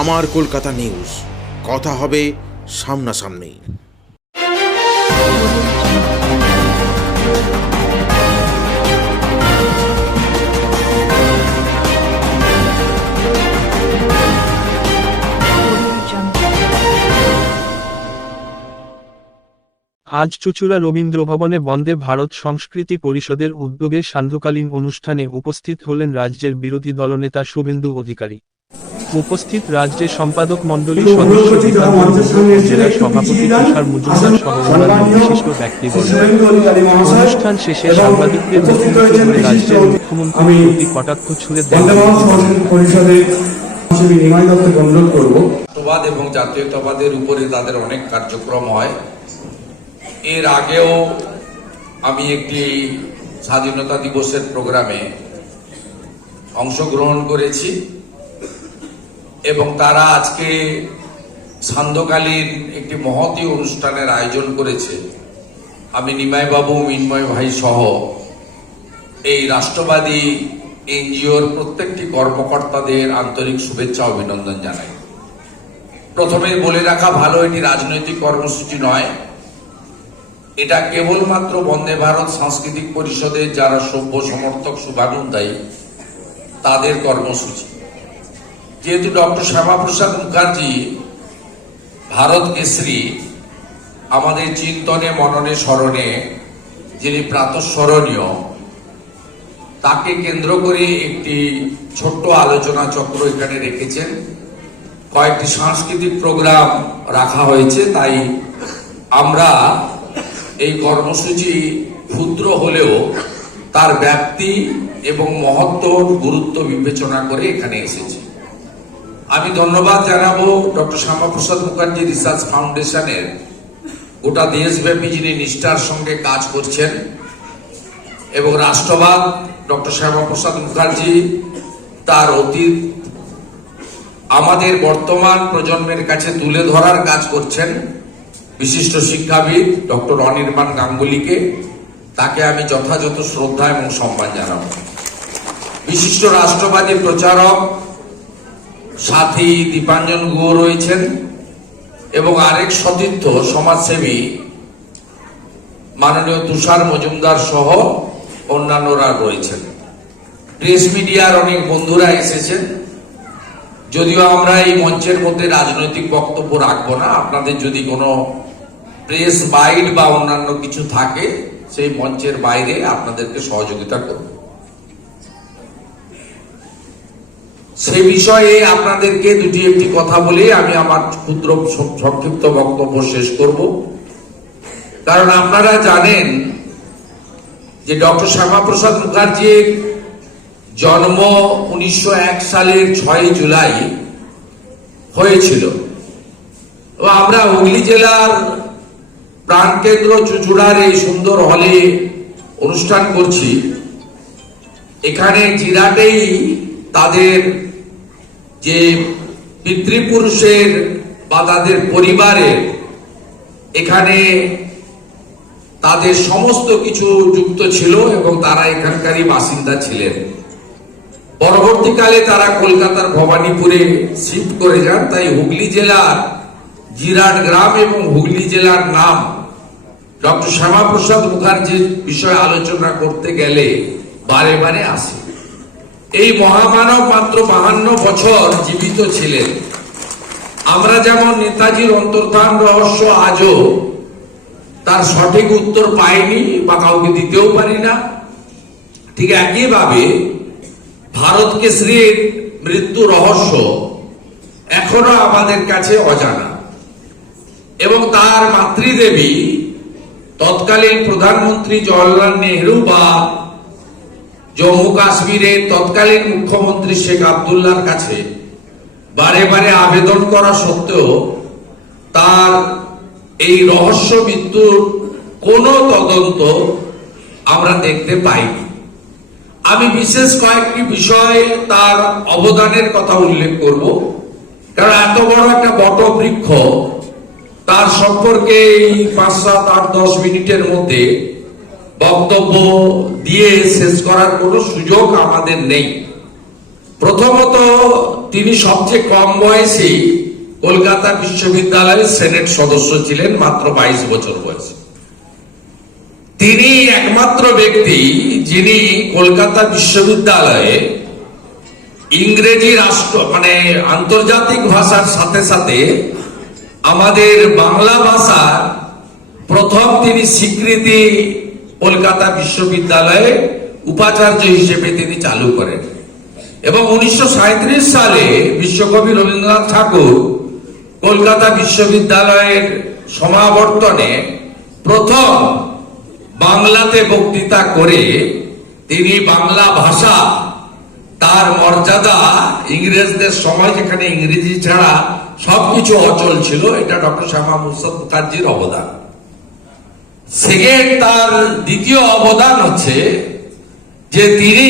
আমার কলকাতা নিউজ, কথা হবে সামনাসামনি। আজ চুঁচুড়া রবীন্দ্রভবনে বন্দে ভারত সংস্কৃতি পরিষদের উদ্যোগে সান্ধ্যকালীন অনুষ্ঠানে উপস্থিত হলেন রাজ্যের বিরোধী দলনেতা শুভেন্দু অধিকারী। উপস্থিত রাজ্যের সম্পাদক মণ্ডলীর সদস্য জেলা সভাপতি তুষার মজুমদার সহ অন্যান্য বিশিষ্ট ব্যক্তিবর্গ। অনুষ্ঠান শেষে সাংবাদিকদের মুখোমুখি হয়ে রাজ্যের মুখ্যমন্ত্রীর প্রতি কটাক্ষ ছুড়ে দেন। রাষ্ট্রবাদ এবং জাতীয়তাবাদের উপরে তাদের অনেক কার্যক্রম হয়। এর আগেও আমি একটি স্বাধীনতা দিবসের প্রোগ্রামে অংশগ্রহণ করেছি এবং তারা আজকে সান্ধ্যকালীন একটি মহতী অনুষ্ঠানের আয়োজন করেছে। আমি নিমাই বাবু, মিন্ময় ভাই সহ এই রাষ্ট্রবাদী এনজিওর প্রত্যেকটি কর্মকর্তাদের আন্তরিক শুভেচ্ছা অভিনন্দন জানাই। প্রথমে বলে রাখা ভালো, এটি রাজনৈতিক কর্মসূচি নয়, এটা কেবলমাত্র বন্দে ভারত সাংস্কৃতিক পরিষদের যারা সভ্য সমর্থক শুভানুধ্যায়ী তাদের কর্মসূচি। যেহেতু ডক্টর শ্যামাপ্রসাদ মুখার্জি ভারত কেশরী, আমাদের চিন্তনে মননে স্মরণে যিনি প্রাতঃস্মরণীয়, তাকে কেন্দ্র করে একটি ছোট্ট আলোচনা চক্র এখানে রেখেছেন। কয়েকটি সাংস্কৃতিক প্রোগ্রাম রাখা হয়েছে, তাই আমরা এই কর্মসূচি ক্ষুদ্র হলেও তার ব্যাপ্তি এবং মহত্ব গুরুত্ব বিবেচনা করে এখানে এসেছি। আমি ধন্যবাদ জানাবো ডক্টর শ্যামাপ্রসাদ মুখার্জি রিসার্চ ফাউন্ডেশনের গোটা দেশব্যাপী যিনি নিষ্ঠার সঙ্গে কাজ করছেন এবং রাষ্ট্রবাদ ডক্টর শ্যামাপ্রসাদ মুখার্জি তার অতীত আমাদের বর্তমান প্রজন্মের কাছে তুলে ধরার কাজ করছেন। বিশিষ্ট শিক্ষাবিদ ডক্টর অনির্বাণ গাঙ্গুলিকে, তাকে আমি যথাযথ শ্রদ্ধা এবং সম্মান জানাব। বিশিষ্ট রাষ্ট্রবাদী প্রচারক সাথী দীপাঞ্জন গুহ রয়েছেন এবং আরেক সতীর্থ সমাজসেবী মাননীয় তুষার মজুমদার সহ অন্যান্যরা রয়েছেন। প্রেস মিডিয়ার অনেক বন্ধুরা এসেছেন। যদিও আমরা এই মঞ্চের মধ্যে রাজনৈতিক বক্তব্য রাখবো না, আপনাদের যদি কোনো প্রেস বাইট বা অন্যান্য কিছু থাকে সেই মঞ্চের বাইরে আপনাদেরকে সহযোগিতা করব। সেই বিষয়ে আপনাদেরকে একটি কথা বলে আমি আমার ক্ষুদ্র সংক্ষিপ্ত বক্তব্য শেষ করব। কারণ আপনারা জানেন যে ডক্টর শ্যামাপ্রসাদ মুখার্জির জন্ম 1901 সালের 6 জুলাই হয়েছিল। আমরা হুগলি জেলার প্রাণকেন্দ্র চুঁচুড়ার এই সুন্দর হলে অনুষ্ঠান করছি। এখানে জিরাটেই তাদের যে পিতৃপুরুষের বা তাদের পরিবারের এখানে তাদের সমস্ত কিছু যুক্ত ছিল এবং তারা এখানকারই বাসিন্দা ছিলেন। পরবর্তীকালে তারা কলকাতার ভবানীপুরে শিফট করে যান। তাই হুগলি জেলার জিরাট গ্রাম এবং হুগলি জেলার নাম ডক্টর শ্যামাপ্রসাদ মুখার্জির বিষয়ে আলোচনা করতে গেলে বারে বারে আসে। এই মহামানব মাত্র 52 বছর জীবিত ছিলেন। আমরা যেমন নেতাজির অন্তর্ধান রহস্য আজও তার সঠিক উত্তর পাইনি বা কাউকে দিতেও পারি না, ঠিক একইভাবে ভারত কেশরীর মৃত্যু রহস্য এখনো আমাদের কাছে অজানা এবং তার মাতৃদেবী তৎকালীন প্রধানমন্ত্রী জওহরলাল নেহরু বা জম্মু কাশ্মীরের তৎকালীন মুখ্যমন্ত্রী শেখ আব্দুল্লাহর কাছে বারে বারে আবেদন করা সত্ত্বেও তার এই রহস্য মৃত্যুর কোনো তদন্ত আমরা দেখতে পাইনি। আমি বিশেষ কয়েকটি বিষয়ে তার অবদানের কথা উল্লেখ করব, কারণ এত বড় একটা বটবৃক্ষ, তার সম্পর্কে এই 5, 7, 8, 10 মিনিটের মধ্যে বক্তব্য দিয়ে শেষ করার কোনো সুযোগ আমাদের নেই। প্রথমত তিনি সবচেয়ে কম বয়সে কলকাতা বিশ্ববিদ্যালয়ের সেনেট সদস্য ছিলেন, মাত্র 22 বছর বয়সে। তিনি একমাত্র ব্যক্তি যিনি কলকাতা বিশ্ববিদ্যালয়ে ইংরেজি রাষ্ট্র মানে আন্তর্জাতিক ভাষার সাথে সাথে আমাদের বাংলা ভাষার প্রথম তিনি স্বীকৃতি কলকাতা বিশ্ববিদ্যালয়ে উপাচার্য হিসেবে তিনি চালু করেন। এবং 1937 সালে বিশ্বকবি রবীন্দ্রনাথ ঠাকুর কলকাতা বিশ্ববিদ্যালয়ের সমাবর্তনে প্রথম বাংলাতে বক্তৃতা করে তিনি বাংলা ভাষা তার মর্যাদা, ইংরেজদের সময় যেখানে ইংরেজি ছাড়া সবকিছু অচল ছিল, এটা ডক্টর শ্যামা প্রসাদ মুখার্জির অবদান। সেকেন্ড, তার দ্বিতীয় অবদান হচ্ছে যে তিনি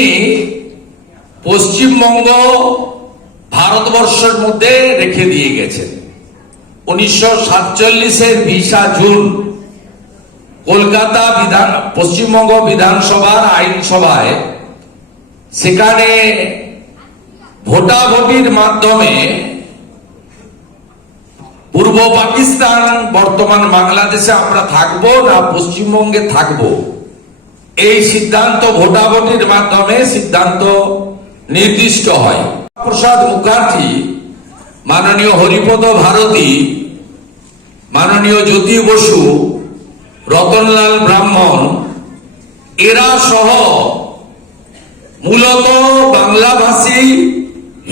পশ্চিমবঙ্গ ভারতবর্ষের মধ্যে রেখে দিয়ে গেছেন। 1947-এর 20 জুন কলকাতা পশ্চিমবঙ্গ বিধানসভার আইনসভায় সেখানে ভোটাভুটির মাধ্যমে পূর্ব পাকিস্তান বর্তমান বাংলাদেশে আমরা থাকবো না পশ্চিমবঙ্গে থাকবো, এই সিদ্ধান্ত ভোটাভুটির মাধ্যমে সিদ্ধান্ত নির্দিষ্ট হয়। প্রসাদ মুখার্জি, মাননীয় হরিপদ ভারতী, মাননীয় জ্যোতি বসু, রতনলাল ব্রাহ্মণ, এরা সহ মূলত বাংলাভাষী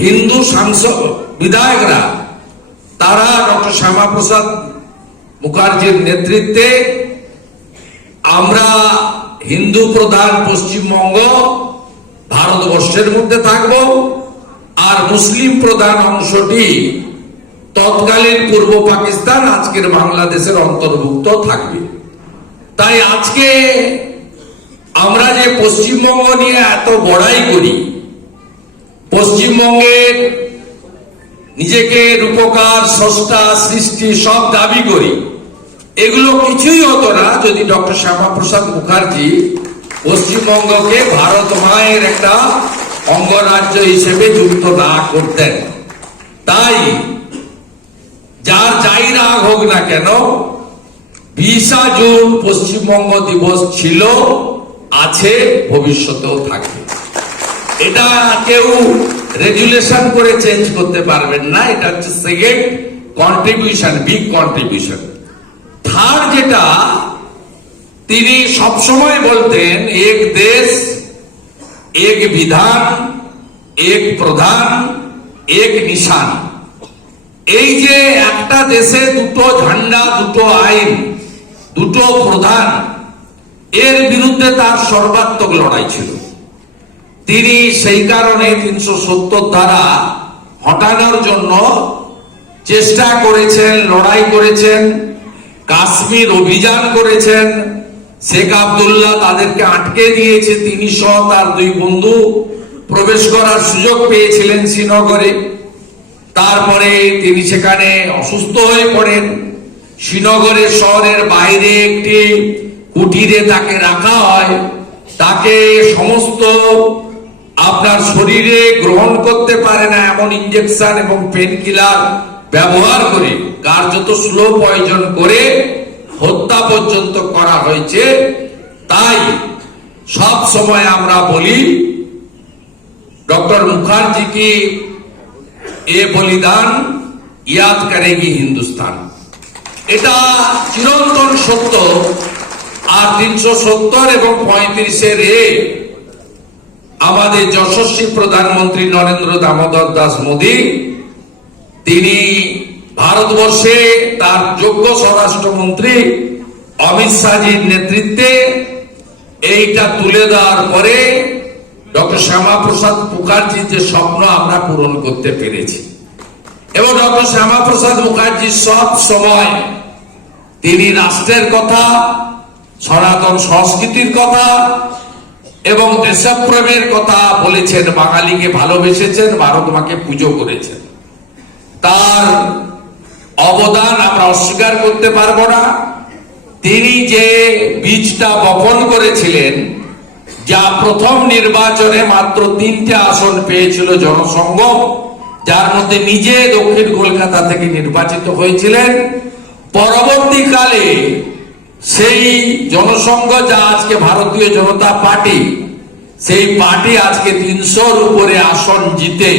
হিন্দু সাংসদ বিধায়করা, তারা ডক্টর শ্যামা প্রসাদ মুখার্জির নেতৃত্বে আমরা হিন্দু প্রধান পশ্চিমবঙ্গ ভারতবর্ষের মধ্যে থাকব, আর মুসলিম প্রধান অংশটি তৎকালীন পূর্ব পাকিস্তান, আজকের বাংলাদেশের অন্তর্ভুক্ত থাকবে। তাই আজকে আমরা যে পশ্চিমবঙ্গ নিয়ে এত বড়াই করি, পশ্চিমবঙ্গের নিজেকে রূপকার, স্রষ্টা, সৃষ্টি সব দাবি করি, এগুলো কিছুই হতো না যদি ডক্টর শ্যামা প্রসাদ মুখার্জি পশ্চিমবঙ্গকে ভারত মায়ের একটা অঙ্গরাজ্য হিসেবে যুক্ত না করতেন। তাই যার যাই রাগ হোক না কেন, 20 জুন পশ্চিমবঙ্গ দিবস ছিল, আছে, ভবিষ্যতেও থাকবে। এটা কেউ রেগুলেশন করে চেঞ্জ করতে পারবেন না। এটা হচ্ছে second contribution, big contribution. Third, যেটা তিনি সবসময় বলতেন, এক দেশ এক বিধান, এক প্রধান, এক নিশান। এই যে একটা দেশে দুটো ঝান্ডা, দুটো আইন, দুটো প্রধান, এর বিরুদ্ধে তার সর্বাত্মক লড়াই ছিল। তিনি সেই কারণে 370 ধারা হটানোর জন্য চেষ্টা করেছেন, লড়াই করেছেন, কাশ্মীর অভিযান করেছেন। শেখ আব্দুল্লাহ তাদেরকে আটকে দিয়েছে, তিনি সহ তার 2 বন্ধু প্রবেশ করার সুযোগ পেয়েছিলেন শ্রীনগরে। তারপরে তিনি সেখানে অসুস্থ হয়ে পড়েন। শ্রীনগরের শহরের বাইরে একটি কুটিরে তাকে রাখা হয়। তাকে সমস্ত আপনার শরীরে গ্রহণ করতে পারে না এমন ইনজেকশন এবং পেন কিলার ব্যবহার করে, কার্যত স্লো পয়জন করে হত্যা পর্যন্ত করা হয়েছে। তাই সব সময় আমরা বলি, डॉक्टर मुखर्जी की ये बलिदान याद करेगी हिंदुस्तान। এটা চিরন্তন সত্য। আর 370 এবং 35-এ আমাদের যশস্বী প্রধানমন্ত্রী নরেন্দ্র দামোদর দাস মোদী, তিনি ভারতবর্ষে তার যোগ্য স্বরাষ্ট্রমন্ত্রী অমিত শাহজির নেতৃত্বে এইটা তুলে দেওয়ার পরে ডক্টর শ্যামা প্রসাদ মুখার্জির যে স্বপ্ন আমরা পূরণ করতে পেরেছি। এবং ডক্টর শ্যামা প্রসাদ মুখার্জি সব সময় তিনি রাষ্ট্রের কথা, সনাতন সংস্কৃতির কথা এবং দেশপ্রেমের কথা বলেছেন, বাঙালিকে ভালোবেসেছেন, ভারত মাকে পুজো করেছেন। তার অবদান আমরা অস্বীকার করতে পারবো না। তিনি যে বীজটা বপন করেছিলেন, যা প্রথম নির্বাচনে মাত্র 3টে আসন পেয়েছিল জনসংঘ, যার মধ্যে নিজে দক্ষিণ কলকাতা থেকে নির্বাচিত হয়েছিলেন। পরবর্তীকালে সেই জনসংঘ যা আজকে ভারতীয় জনতা পার্টি, সেই পার্টি আজকে 300-র উপরে আসন জিতে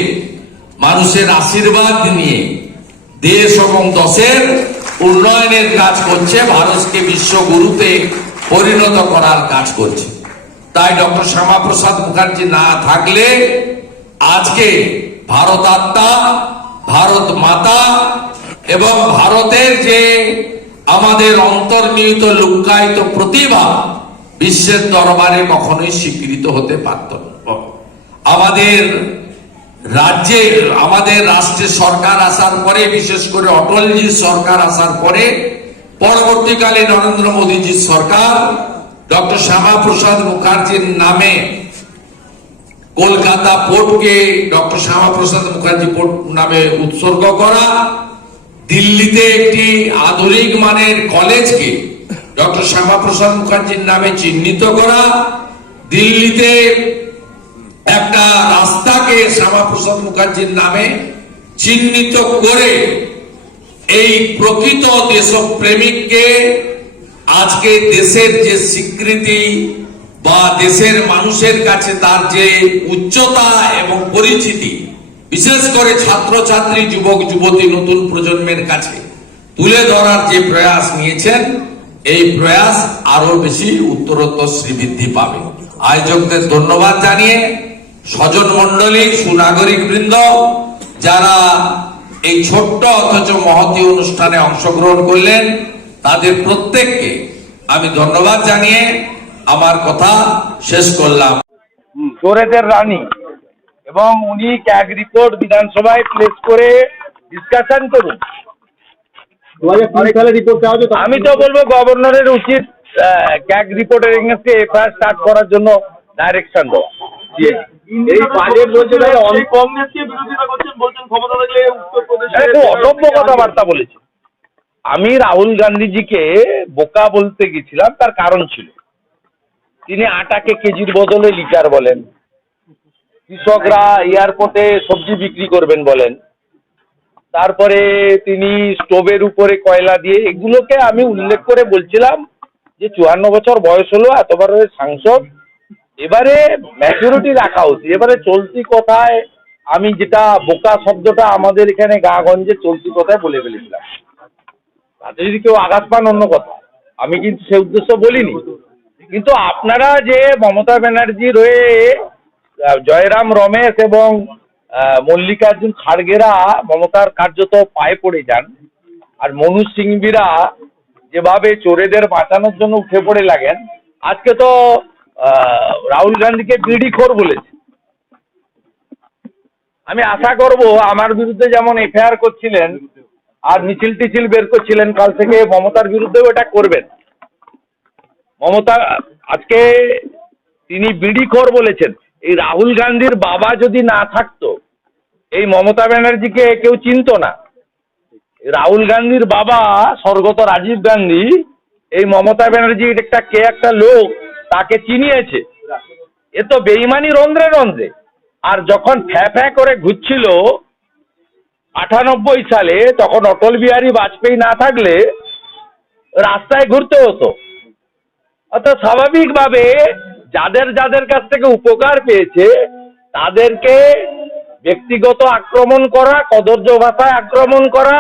মানুষের আশীর্বাদ নিয়ে দেশ এবং দেশের উন্নয়নের কাজ করছে, ভারতকে বিশ্বগুরুতে পরিণত করার কাজ করছে। তাই ডক্টর শ্যামাপ্রসাদ মুখার্জি না থাকলে আজকে ভারত আত্মা, ভারত মাতা এবং ভারতের যে আমাদের অন্তর্নিহিত লুক্কায়িত প্রতিভা বিশ্বের দরবারে কখনোই স্বীকৃত হতে পারত না। আমাদের রাষ্ট্রের সরকার আসার পরে, বিশেষ করে অটলজির সরকার আসার পরে, পরবর্তীকালে নরেন্দ্র মোদীজির সরকার ডক্টর শ্যামাপ্রসাদ মুখার্জির নামে কলকাতা পোর্টকে ডক্টর শ্যামাপ্রসাদ মুখার্জি পোর্ট নামে উৎসর্গ করা, দিল্লিতে একটি আধুনিক মানের কলেজকে ডক্টর শ্যামাপ্রসাদ মুখার্জির নামে চিহ্নিত করা, দিল্লিতে একটা রাস্তাকে শ্যামাপ্রসাদ মুখার্জির নামে চিহ্নিত করে এই প্রকৃত দেশপ্রেমিককে আজকে দেশের যে স্বীকৃতি বা দেশের মানুষের কাছে তার যে উচ্চতা এবং পরিচিতি, বিশেষ করে ছাত্রছাত্রী, যুবক যুবতী, নতুন প্রজন্মের কাছে তুলে ধরার যে প্রয়াস নিয়েছেন, এই প্রয়াস আরো বেশি উত্তরোত্তর শ্রীবৃদ্ধি পাবে। আয়োজকদের ধন্যবাদ জানিয়ে, স্বজন মন্ডলী, সুনাগরিক বৃন্দ যারা এই ছোট্ট অথচ মহতী অনুষ্ঠানে অংশগ্রহণ করলেন, তাদের প্রত্যেককে আমি ধন্যবাদ জানিয়ে আমার কথা শেষ করলাম। চোরেদের রানী, এবং উনি ক্যাগ রিপোর্ট বিধানসভায় প্লেস করে ডিসকাশন করুন। আমি তো বলবো গভর্নরের উচিত ক্যাগ রিপোর্টের এগেইনস্টে এফআইআর স্টার্ট করার জন্য ডাইরেকশন দেওয়া। এই বাজেট বলছে কংগ্রেসকে বিরোধিতা করছেন, বলছেন ক্ষমতা থাকলে উত্তরপ্রদেশে অসভ্য কথাবার্তা বলেছে। আমি রাহুল গান্ধীজিকে বোকা বলতে গেছিলাম, তার কারণ ছিল তিনি আটাকে কেজির বদলে লিটার বলেন, কৃষকরা এয়ারপোর্টে সবজি বিক্রি করবেন বলেন, তারপরে তিনি স্টোভের উপরে কয়লা দিয়ে, এগুলোকে আমি উল্লেখ করে বলছিলাম যে 54 বছর বয়স হলো, এতবারের সাংসদ, এবারে ম্যাচুরিটি রাখা উচিত। এবারে চলতি কথায় আমি যেটা বোকা শব্দটা আমাদের এখানে গাঁগঞ্জে চলতি কথায় বলে ফেলেছিলাম, তাতে যদি কেউ আঘাত পান অন্য কথা, আমি কিন্তু সে উদ্দেশ্য বলিনি। কিন্তু আপনারা যে মমতা ব্যানার্জির হয়ে জয়রাম রমেশ এবং মল্লিকার্জুন খাড়গেরা মমতার কার্যত পায়ে পড়ে যান, আর মনোজ সিংভিরা যেভাবে চোরেদের বাঁচানোর জন্য উঠে পড়ে লাগেন, আজকে তো রাহুল গান্ধীকে বিড়িখোর বলেছে। আমি আশা করব আমার বিরুদ্ধে যেমন এফআইআর করছিলেন আর মিছিল টিছিল বের করছিলেন, কাল থেকে মমতার বিরুদ্ধেও এটা করবেন। মমতা আজকে তিনি বিড়িখোর বলেছেন। এই রাহুল গান্ধীর বাবা যদি না থাকতো, এই মমতা ব্যানার্জিকে কেউ চিনতো না। রাহুল গান্ধীর বাবা স্বর্গত রাজীব গান্ধী এই মমতা ব্যানার্জি একটা লোক তাকে চিনিয়েছে। এ তো বেইমানি রন্ধ্রে রন্ধ্রে। আর যখন ফ্যা করে ঘুরছিল 98 সালে, তখন অটল বিহারী বাজপেয়ী না থাকলে রাস্তায় ঘুরতে হতো। অর্থাৎ স্বাভাবিকভাবে যাদের কাছ থেকে উপকার পেয়েছে তাদেরকে ব্যক্তিগত আক্রমণ করা, কদর্য ভাষায় আক্রমণ করা,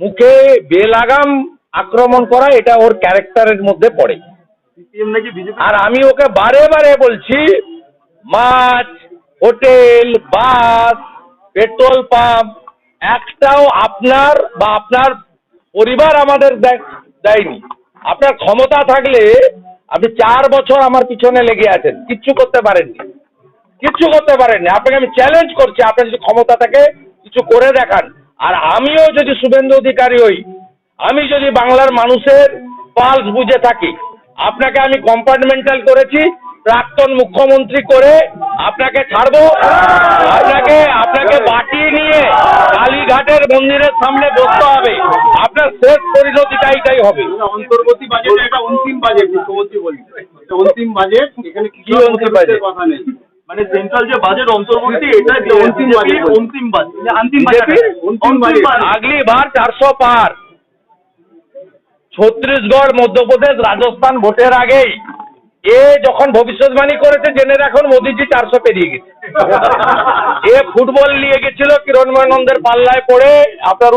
মুখে বেলাগাম আক্রমণ করা, এটা ওর ক্যারেক্টারের মধ্যে পড়ে। আর আমি ওকে বারে বারে বলছি, মাছ, হোটেল, বাস, পেট্রোল পাম্প একটাও আপনার বা আপনার পরিবার আমাদের দেয়নি। আপনার ক্ষমতা থাকলে আপনি 4 বছর আমার পিছনে লেগে আছেন, কিচ্ছু করতে পারেননি। আপনাকে আমি চ্যালেঞ্জ করছি, আপনার যদি ক্ষমতা থাকে কিছু করে দেখান। আর আমিও যদি শুভেন্দু অধিকারী হই, আমি যদি বাংলার মানুষের পালস বুঝে থাকি, আপনাকে আমি কম্পার্টমেন্টাল করেছি, প্রাক্তন মুখ্যমন্ত্রী করে আপনাকে ছাড়বো। আপনাকে বাটিয়ে নিয়ে কালীঘাটের মন্দিরের সামনে বসতে হবে। আপনার শেষ পরিণতিটা এটাই হবে। অন্তর্বর্তী বাজেট এটা অন্তিম বাজেট, মুখ্যমন্ত্রী বলছেন এটা অন্তিম বাজেট, এখানে কি অন্তিম বাজেট কথা নেই। মানে সেন্ট্রাল যে বাজেট অন্তর্বর্তী এটা যে অন্তিম বাজেট আগলি বার 400 পার। ছত্তিশগড়, মধ্যপ্রদেশ, রাজস্থান ভোটের আগেই এ যখন ভবিষ্যৎবাণী করেছে জেনে রাখুন মোদিজি 400 পেরিয়ে গেছে। এ ফুটবল নিয়ে গেছিল কিরণময় নন্দের পাল্লায় পড়ে আপনার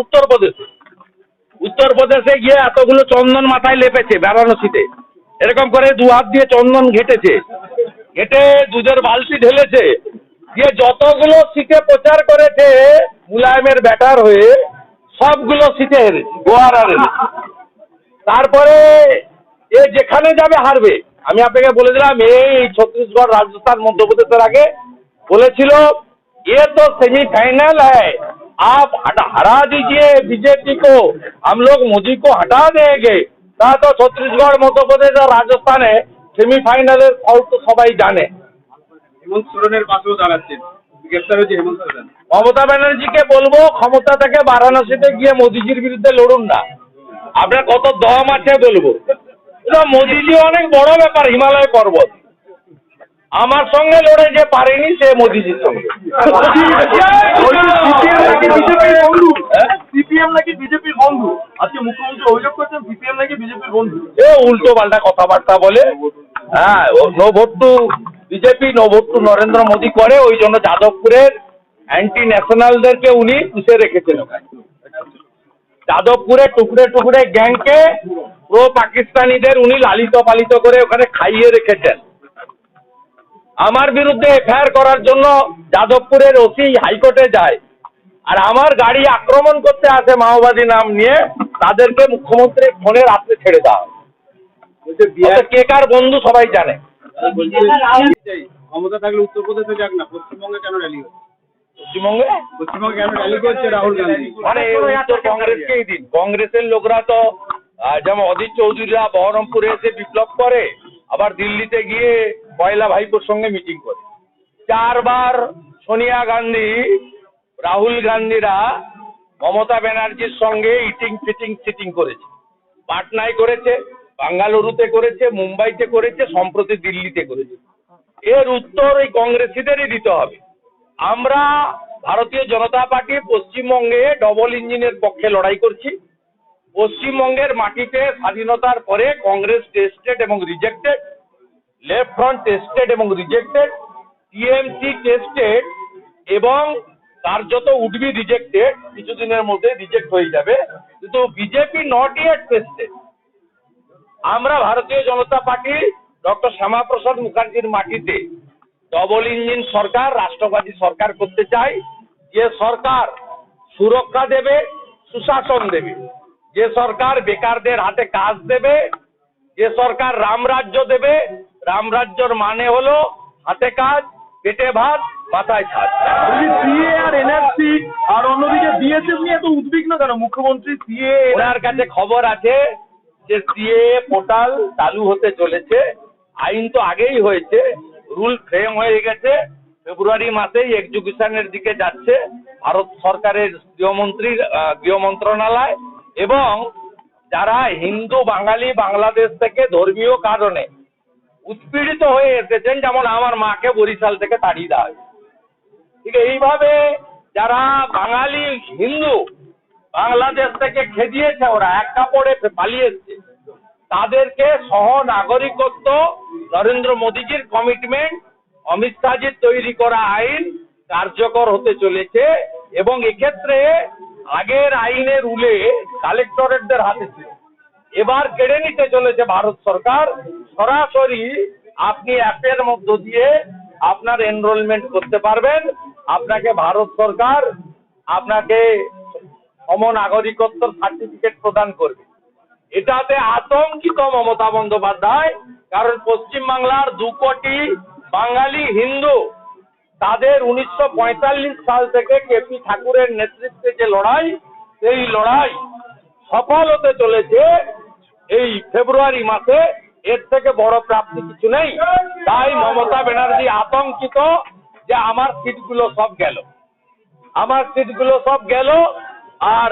উত্তরপ্রদেশে গিয়ে এতগুলো চন্দন মাথায় লেপেছে বারাণসীতে, এরকম করে 2 হাত দিয়ে চন্দন ঘেটেছে, ঘেটে দুধের বালতি ঢেলেছে, দিয়ে যতগুলো সিটে প্রচার করেছে মুলায়মের ব্যাটার হয়ে সবগুলো সিটে হেরেছে, গোয়ার হেরেছে। তারপরে এ যেখানে যাবে হারবে। আমি আপনাকে বলে দিলাম এই ছত্তিশগড়, রাজস্থান, মধ্যপ্রদেশের আগে বলেছিল ये तो सेमीफाइनल है, आप हरा दीजिए बीजेपी को, हम लोग मोदी को हटा देंगे। তা তো ছত্তিশগড়, মধ্যপ্রদেশ আর রাজস্থানে সেমিফাইনালের ফল তো সবাই জানে। হেমন্ত সোরেনের পাশেও দাঁড়াচ্ছেন, গ্রেফতার হয়েছে হেমন্ত সোরেন। মমতা ব্যানার্জিকে বলবো ক্ষমতা থেকে বারাণসীতে গিয়ে মোদিজির বিরুদ্ধে লড়ুন না, আপনার কত দম আছে বলবো। মোদিজি অনেক বড় ব্যাপার, হিমালয় পর্বত। আমার সঙ্গে লড়ে যে পারেনি সে মোদিজির সঙ্গে। সিপিএম নাকি বিজেপির বন্ধু, আজকে মুখ্যমন্ত্রী অভিযোগ করছেন সিপিএম নাকি বিজেপির বন্ধু। এ উল্টো পাল্টা কথাবার্তা বলে। হ্যাঁ, no vote to BJP, no vote to Narendra Modi করে, ওই জন্য যাদবপুরের অ্যান্টি ন্যাশনালদেরকে উনি পুষে রেখেছেন ওখানে। যাদবপুরে টুকরে টুকরে গ্যাংকে প্রো পাকিস্তানিদের উনি লালিত পালিত করে ওখানে খাইয়ে রেখেছেন। আমার বিরুদ্ধে এফআইআর করার জন্য যাদবপুরের ওসি হাইকোর্টে যায়, আর আমার গাড়ি আক্রমণ করতে আসে মাওবাদী নাম নিয়ে, তাদেরকে মুখ্যমন্ত্রীর ফোনে রাত্রে ছেড়ে দেওয়া হয়। কে কার বন্ধু সবাই জানে। ক্ষমতা থাকলে উত্তরপ্রদেশে যাক না, পশ্চিমবঙ্গে কেন র্যালি হচ্ছে? পশ্চিমবঙ্গে কেন র্যালি করছে রাহুল গান্ধী? মানে উত্তর কংগ্রেসকেই দিন। কংগ্রেসের লোকরা তো যেমন অধীর চৌধুরীরা বহরমপুরে এসে বিপ্লব করে, আবার দিল্লিতে গিয়ে পয়লা ভাইপোর সঙ্গে মিটিং করে। 4 বার সোনিয়া গান্ধী, রাহুল গান্ধীরা মমতা ব্যানার্জির সঙ্গে ইটিং ফিটিং সিটিং করেছে। পাটনায় করেছে, বাঙ্গালুরুতে করেছে, মুম্বাইতে করেছে, সম্প্রতি দিল্লিতে করেছে। এর উত্তর এই কংগ্রেসীদেরই দিতে হবে। আমরা ভারতীয় জনতা পার্টি পশ্চিমবঙ্গে ডবল ইঞ্জিনের পক্ষে লড়াই করছি। পশ্চিমবঙ্গের মাটিতে স্বাধীনতার পরে কংগ্রেস টেস্টেড এবং রিজেক্টেড, লেফট ফ্রন্ট টেস্টেড এবং রিজেক্টেড, টিএমসি টেস্টেড এবং কার্যত উডবি রিজেক্টেড, কিছুদিনের মধ্যে রিজেক্ট হয়ে যাবে, কিন্তু বিজেপি নট ইয়েট টেস্টেড। আমরা ভারতীয় জনতা পার্টি ডক্টর শ্যামাপ্রসাদ মুখার্জির মাটিতে ডবল ইঞ্জিন সরকার, রাষ্ট্রবাদী সরকার করতে চাই, যে সরকার সুরক্ষা দেবে, সুশাসন দেবে, যে সরকার বেকারদের হাতে কাজ দেবে, যে সরকার রামরাজ্য দেবে। রামরাজ্যর মানে হলো হাতে কাজ, পেটে ভাত, মাথায় ছাদ। সিএ আর এনআরসি আর অন্যদিকে বিএসএফ নিয়ে এত উদ্বিগ্ন কেন মুখ্যমন্ত্রী? সিএ ওনার কাছে খবর আছে যে সিএ পোর্টাল চালু হতে চলেছে। আইন তো আগেই হয়েছে, রুল ফ্রেম হয়ে গেছে, ফেব্রুয়ারি মাসেই এক্সিকিউশনের দিকে যাচ্ছে ভারত সরকারের গৃহ মন্ত্রণালয়। এবং যারা হিন্দু বাঙালি বাংলাদেশ থেকে ধর্মীয় কারণে উৎপীড়িত হয়ে এসেছেন, যেমন আমার মাকে বরিশাল থেকে তাড়িয়ে দেওয়া হয়েছে, ঠিক এইভাবে যারা বাঙালি হিন্দু বাংলাদেশ থেকে খেদিয়েছে, ওরা এক কাপড়ে পালিয়ে এসছে, তাদেরকে সহ নাগরিকত্ব নরেন্দ্র মোদীজির কমিটমেন্ট, অমিত শাহজির তৈরি করা আইন কার্যকর হতে চলেছে। এবং এক্ষেত্রে আগের আইনের রুলে কালেক্টরেটদের হাতে ছিল, এবার কেড়ে নিতে চলেছে ভারত সরকার। সরাসরি আপনি অ্যাপের মধ্য দিয়ে আপনার এনরোলমেন্ট করতে পারবেন, আপনাকে ভারত সরকার আপনাকে সমনাগরিকত্বর সার্টিফিকেট প্রদান করবে। এটাতে আতঙ্কিত মমতা বন্দ্যোপাধ্যায়, কারণ পশ্চিমবাংলার 2 কোটি বাঙালি হিন্দু, তাদের 1945 সাল থেকে কেপি ঠাকুরের নেতৃত্বে যে লড়াই, সেই লড়াই সফল হতে চলেছে এই ফেব্রুয়ারি মাসে। এর থেকে বড় প্রাপ্তি কিছু নেই। তাই মমতা ব্যানার্জি আতঙ্কিত যে আমার সিটগুলো সব গেল, আর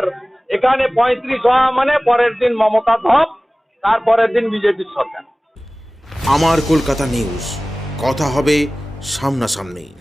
এখানে 35 হওয়া মানে পরের দিন মমতা ধপ, তারপরের দিন বিজেপির সরকার। আমার কলকাতা নিউজ, কথা হবে সামনাসামনি।